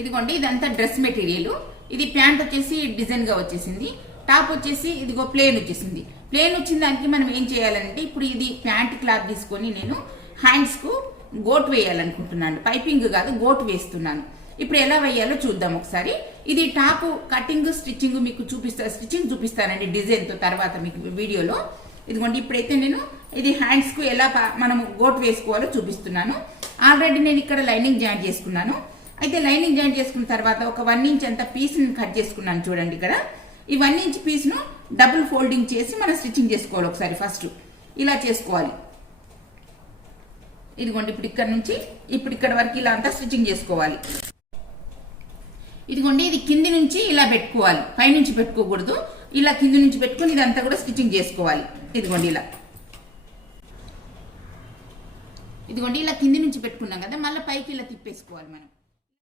ఇదిగోండి ఇదంతా dress material. ఇది ప్యాంట్ వచ్చేసి డిజైన్ గా వచ్చేసింది. టాప్ వచ్చేసి ఇదిగో ప్లేన్ వచ్చేసింది. ప్లేన్ వచ్చిన దానికి మనం ఏం చేయాలంటే ఇప్పుడు ఇది ప్యాంట్ క్లాత్ తీసుకొని నేను హ్యాండ్స్ కు గోట్ వేయాలనుకుంటున్నాను. పైపింగ్ కాదు, గోట్ వేస్తున్నాను. ఇప్పుడు ఎలా వేయాలో చూద్దాం ఒకసారి. ఇది టాప్ కటింగ్ స్టిచ్చింగ్ మీకు స్టిచ్చింగ్ చూపిస్తానండి డిజైన్ తో తర్వాత మీకు వీడియోలో. ఇదిగోండి ఇప్పుడైతే నేను ఇది హ్యాండ్స్ కు ఎలా మనం గోట్ వేసుకోవాలో చూపిస్తున్నాను. ఆల్రెడీ నేను ఇక్కడ లైనింగ్ జాయింట్ చేసుకున్నాను. అయితే లైనింగ్ జాయింట్ చేసుకున్న తర్వాత ఒక 1 ఇంచ్ అంత పీస్ కట్ చేసుకున్నాను. చూడండి ఇక్కడ ఈ 1 ఇంచ్ పీస్ ను డబుల్ ఫోల్డింగ్ చేసి మనం స్టిచ్చింగ్ చేసుకోవాలి. ఒకసారి ఫస్ట్ ఇలా చేసుకోవాలి. ఇదిగోండి ఇప్పుడు ఇక్కడ నుంచి ఇక్కడ వరకు ఇలా అంతా స్టిచ్చింగ్ చేసుకోవాలి. ఇదిగోండి ఇది కింది నుంచి ఇలా పెట్టుకోవాలి, పైనుంచి పెట్టుకోకూడదు. ఇలా కింది నుంచి పెట్టుకుని ఇదంతా కూడా స్టిచ్చింగ్ చేసుకోవాలి. ఇదిగోండి ఇలా కింది నుంచి పెట్టుకున్నాం కదా, మళ్ళీ పైకి ఇలా తిప్పేసుకోవాలి మనం.